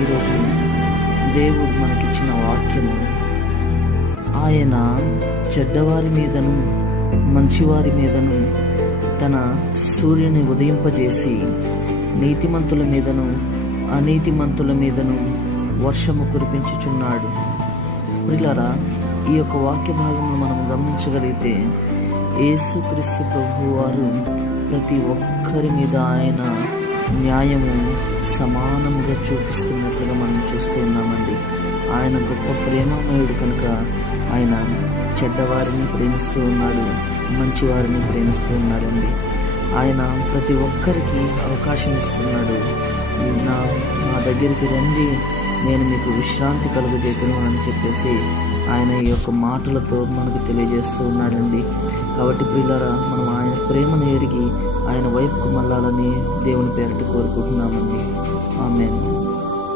ఈరోజు దేవుడు మనకిచ్చిన వాక్యము, ఆయన చెడ్డవారి మీదను మంచివారి మీదను తన సూర్యుని ఉదయింపజేసి నీతిమంతుల మీదను అనీతిమంతుల మీదను వర్షము కురిపించుచున్నాడు. ప్రియులారా, ఈ యొక్క వాక్య భాగంలో మనం గమనించగలిగితే యేసుక్రీస్తు ప్రభువు వారు ప్రతి ఒక్కరి మీద ఆయన న్యాయము సమానముగా చూపిస్తున్నట్లుగా మనం చూస్తూ ఉన్నామండి. ఆయన గొప్ప ప్రేమమయుడు కనుక ఆయన చెడ్డవారిని ప్రేమిస్తూ ఉన్నాడు, మంచివారిని ప్రేమిస్తూ ఉన్నాడండి. ఆయన ప్రతి ఒక్కరికి అవకాశం ఇస్తున్నాడు. నా దగ్గరికి రండి, నేను మీకు విశ్రాంతి కలుగజేతును అని చెప్పేసి ఆయన ఈ యొక్క మాటలతో మనకు తెలియజేస్తూ ఉన్నాడండి. కాబట్టి ప్రియులారా, మనం ఆయన ప్రేమను ఎరిగి ఆయన వైపుకు మళ్ళాలని దేవుని పేరిట కోరుకుంటున్నామండి. ఆమేన్.